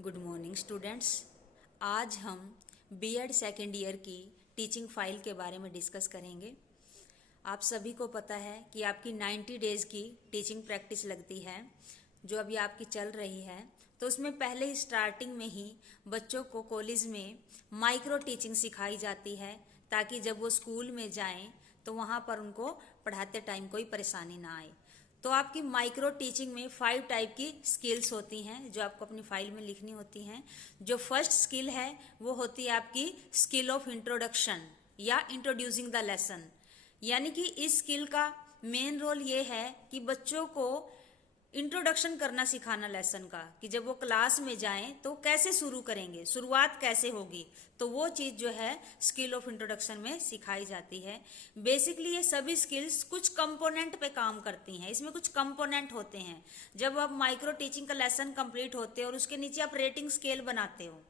Good morning students. आज हम BEd second year की टीचिंग फाइल के बारे में डिस्कस करेंगे। आप सभी को पता है कि आपकी 90 डेज़ की टीचिंग प्रैक्टिस लगती है जो अभी आपकी चल रही है। तो उसमें पहले ही स्टार्टिंग में ही बच्चों को कॉलेज में माइक्रो टीचिंग सिखाई जाती है ताकि जब वो स्कूल में जाएं तो वहाँ पर उनको पढ़ाते टाइम कोई परेशानी ना आए। तो आपकी माइक्रो टीचिंग में 5 टाइप की स्किल्स होती हैं जो आपको अपनी फाइल में लिखनी होती हैं। जो फर्स्ट स्किल है वो होती है आपकी स्किल ऑफ इंट्रोडक्शन या इंट्रोड्यूसिंग द लेसन। यानी कि इस स्किल का मेन रोल ये है कि बच्चों को इंट्रोडक्शन करना सिखाना लेसन का, कि जब वो क्लास में जाएं तो कैसे शुरू करेंगे, शुरुआत कैसे होगी। तो वो चीज़ जो है स्किल ऑफ इंट्रोडक्शन में सिखाई जाती है। बेसिकली ये सभी स्किल्स कुछ कंपोनेंट पे काम करती हैं। इसमें कुछ कंपोनेंट होते हैं। जब आप माइक्रो टीचिंग का लेसन कंप्लीट होते हो और उसके नीचे आप रेटिंग स्केल बनाते हो,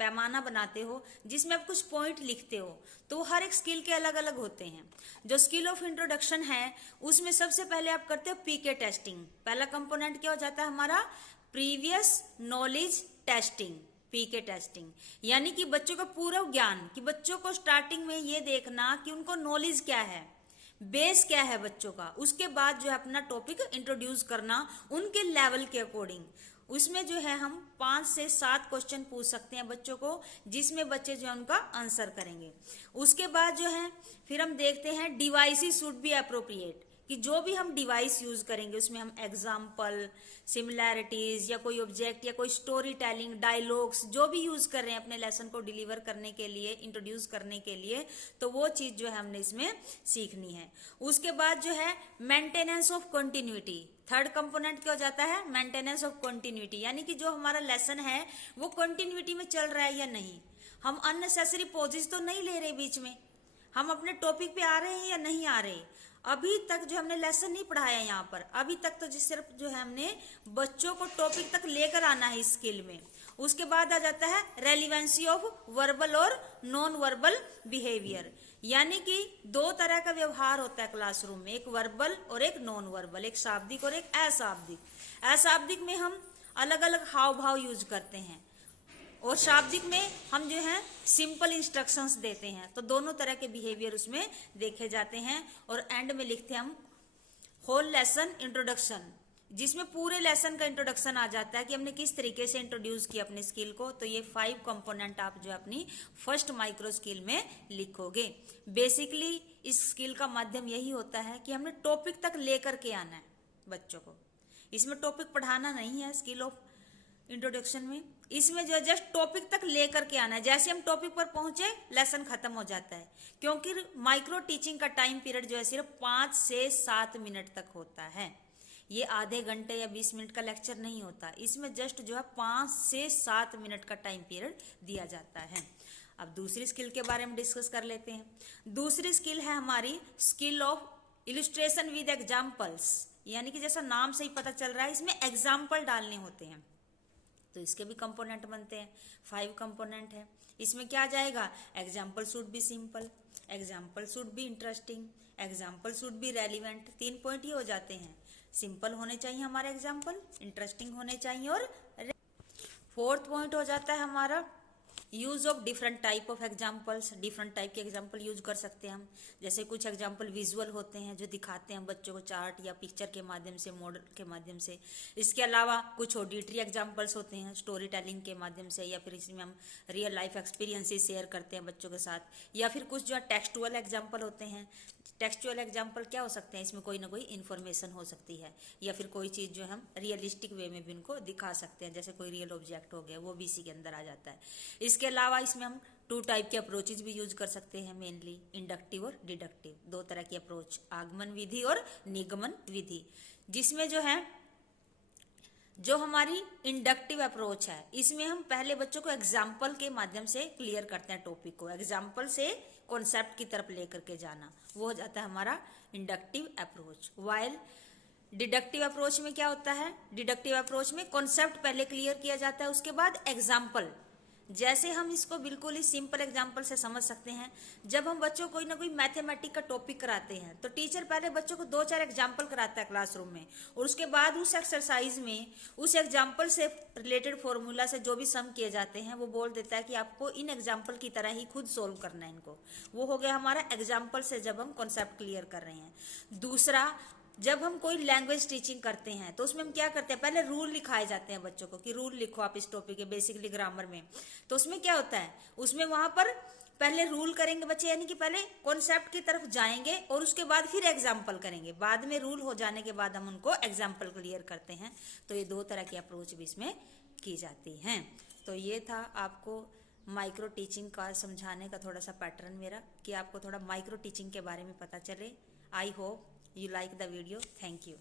पैमाना बनाते हो जिसमें आप कुछ पॉइंट लिखते हो, तो हर एक स्किल के अलग अलग होते हैं। जो स्किल ऑफ इंट्रोडक्शन है उसमें सबसे पहले आप करते हो पीके टेस्टिंग। पहला कंपोनेंट क्या हो जाता है हमारा, प्रीवियस नॉलेज टेस्टिंग, पीके टेस्टिंग। यानी कि बच्चों का पूरा ज्ञान, कि बच्चों को स्टार्टिंग में ये देखना कि उनको नॉलेज क्या है, बेस क्या है बच्चों का। उसके बाद जो है अपना टॉपिक इंट्रोड्यूस करना उनके लेवल के अकॉर्डिंग। उसमें जो है हम 5 से 7 क्वेश्चन पूछ सकते हैं बच्चों को, जिसमें बच्चे जो है उनका आंसर करेंगे। उसके बाद जो है फिर हम देखते हैं डिवाइसेस शुड बी अप्रोप्रिएट, कि जो भी हम डिवाइस यूज करेंगे उसमें हम एग्जाम्पल, सिमिलैरिटीज या कोई ऑब्जेक्ट या कोई स्टोरी टेलिंग, डायलॉग्स जो भी यूज कर रहे हैं अपने लेसन को डिलीवर करने के लिए, इंट्रोड्यूस करने के लिए, तो वो चीज जो है हमने इसमें सीखनी है। उसके बाद जो है maintenance of continuity. Third component क्या हो जाता है, मेंटेनेंस ऑफ कंटिन्यूटी। यानी कि जो हमारा लेसन है वो कंटिन्यूटी में चल रहा है या नहीं, हम अननेसेसरी पॉजेस तो नहीं ले रहे बीच में, हम अपने टॉपिक पे आ रहे हैं या नहीं आ रहे। अभी तक जो हमने लेसन नहीं पढ़ाया यहाँ पर, अभी तक तो जिस सिर्फ जो है हमने बच्चों को टॉपिक तक लेकर आना है इस स्किल में। उसके बाद आ जाता है रेलिवेंसी ऑफ वर्बल और नॉन वर्बल बिहेवियर। यानी कि 2 तरह का व्यवहार होता है क्लासरूम में, एक वर्बल और एक नॉन वर्बल, एक शाब्दिक और एक अशाब्दिक। अशाब्दिक में हम अलग अलग हाव भाव यूज करते हैं और शाब्दिक में हम जो है सिंपल इंस्ट्रक्शंस देते हैं। तो दोनों तरह के बिहेवियर उसमें देखे जाते हैं। और एंड में लिखते हैं हम होल लेसन इंट्रोडक्शन, जिसमें पूरे लेसन का इंट्रोडक्शन आ जाता है कि हमने किस तरीके से इंट्रोड्यूस किया अपने स्किल को। तो ये 5 कंपोनेंट आप जो अपनी फर्स्ट माइक्रो स्किल में लिखोगे। बेसिकली इस स्किल का माध्यम यही होता है कि हमने टॉपिक तक लेकर के आना है बच्चों को। इसमें टॉपिक पढ़ाना नहीं है स्किल ऑफ इंट्रोडक्शन में, इसमें जो है जस्ट टॉपिक तक लेकर के आना है। जैसे हम टॉपिक पर पहुंचे लेसन खत्म हो जाता है, क्योंकि माइक्रो टीचिंग का टाइम पीरियड जो है सिर्फ 5 से 7 मिनट तक होता है। ये आधे घंटे या 20 मिनट का लेक्चर नहीं होता, इसमें जस्ट जो है 5 से 7 मिनट का टाइम पीरियड दिया जाता है। अब दूसरी स्किल के बारे में डिस्कस कर लेते हैं। दूसरी स्किल है हमारी skill of illustration with examples. यानी कि जैसा नाम से ही पता चल रहा है इसमें एग्जाम्पल डालने होते हैं, तो इसके भी कंपोनेंट बनते हैं। 5 कंपोनेंट है। इसमें क्या जाएगा, example should be simple, example should be interesting, example should be relevant. 3 point ये हो जाते हैं। सिंपल होने चाहिए हमारे एग्जाम्पल, इंटरेस्टिंग होने चाहिए और 4th पॉइंट हो जाता है हमारा use of different type of examples. Different type के एग्जाम्पल यूज कर सकते हैं हम। जैसे कुछ एग्जाम्पल विजुअल होते हैं जो दिखाते हैं बच्चों को चार्ट या पिक्चर के माध्यम से, मॉडल के माध्यम से। इसके अलावा कुछ ऑडिटरी एग्जाम्पल्स होते हैं स्टोरी टेलिंग के माध्यम से, या फिर इसमें हम रियल लाइफ एक्सपीरियंसेस शेयर करते हैं बच्चों के साथ। या फिर कुछ जो है टेक्सचुअल एग्जाम्पल होते हैं। टेक्सचुअल एग्जाम्पल क्या हो सकते हैं, इसमें कोई ना कोई इन्फॉर्मेशन हो सकती है, या फिर कोई चीज़ जो हम रियलिस्टिक वे में भी उनको दिखा सकते हैं, जैसे कोई रियल ऑब्जेक्ट हो गया, वो भी इसी के अंदर आ जाता है। इसके अलावा इसमें हम 2 टाइप के अप्रोचेज भी यूज कर सकते हैं, मेनली इंडक्टिव और डिडक्टिव। 2 तरह की अप्रोच, आगमन विधि और निगमन विधि। जिसमें जो हमारी इंडक्टिव अप्रोच है, इसमें हम पहले बच्चों को एग्जाम्पल के माध्यम से क्लियर करते हैं टॉपिक को, एग्जाम्पल से कॉन्सेप्ट की तरफ लेकर के जाना, वो हो जाता है हमारा inductive approach. While deductive approach में क्या होता है, डिडक्टिव अप्रोच में कॉन्सेप्ट पहले क्लियर किया जाता है, उसके बाद एग्जाम्पल जैसे हम इसको बिल्कुल ही सिंपल एग्जांपल से समझ सकते हैं, जब हम बच्चों को कोई ना कोई मैथमेटिक का टॉपिक कराते हैं तो टीचर पहले बच्चों को 2-4 एग्जांपल कराता है क्लासरूम में, और उसके बाद उस एक्सरसाइज में उस एग्जांपल से रिलेटेड फॉर्मूला से जो भी सम किए जाते हैं वो बोल देता है कि आपको इन एग्जाम्पल की तरह ही खुद सोल्व करना है इनको। वो हो गया हमारा एग्जाम्पल से जब हम कॉन्सेप्ट क्लियर कर रहे हैं। दूसरा, जब हम कोई लैंग्वेज टीचिंग करते हैं तो उसमें हम क्या करते हैं, पहले रूल लिखाए जाते हैं बच्चों को कि रूल लिखो आप इस टॉपिक के, बेसिकली ग्रामर में। तो उसमें क्या होता है, उसमें वहां पर पहले रूल करेंगे बच्चे, यानी कि पहले कॉन्सेप्ट की तरफ जाएंगे और उसके बाद फिर एग्जाम्पल करेंगे, बाद में रूल हो जाने के बाद हम उनको एग्जाम्पल क्लियर करते हैं। तो ये 2 तरह की अप्रोच भी इसमें की जाती हैं। तो ये था आपको माइक्रो टीचिंग का समझाने का थोड़ा सा पैटर्न मेरा, कि आपको थोड़ा माइक्रो टीचिंग के बारे में पता चले। I hope you like the video. Thank you.